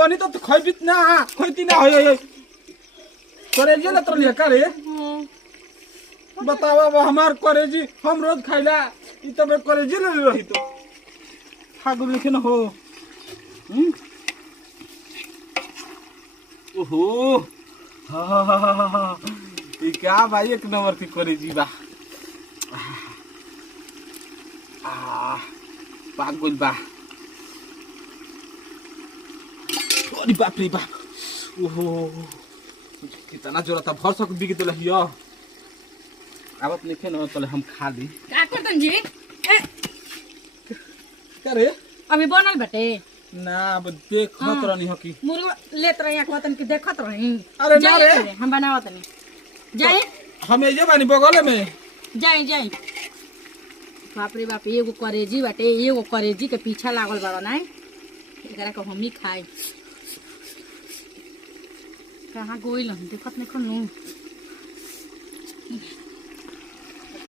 पानी तो खइबित ना खइती ना होय करेजी ना तरलिया का रे बतावा हमार करेजी हम रोज खाइला ई तो बे करेजी ले रही तो खागु लिखे न हो ओहो हा ई क्या भाई एक नंबर की करेजी बा पागल बा अरे बाप रे बाप ओहो कितना जोरा था भर सक बिक देला हियो अब अपने के न तले हम खा ली का करतन जी करे अभी बनल बटे ना अब देखत रहनी हो की मुर्गा लेत रही वतन की देखत रही अरे ना रे हम बनावत नहीं जाए हम ये बानी बगल में जाए जाए बाप रे बाप एगो करेजी बाटे एगो करेजी के पीछा लागल बा ना एकरा के हम ही खाए कहाँ गोइल देखत नहीं खनु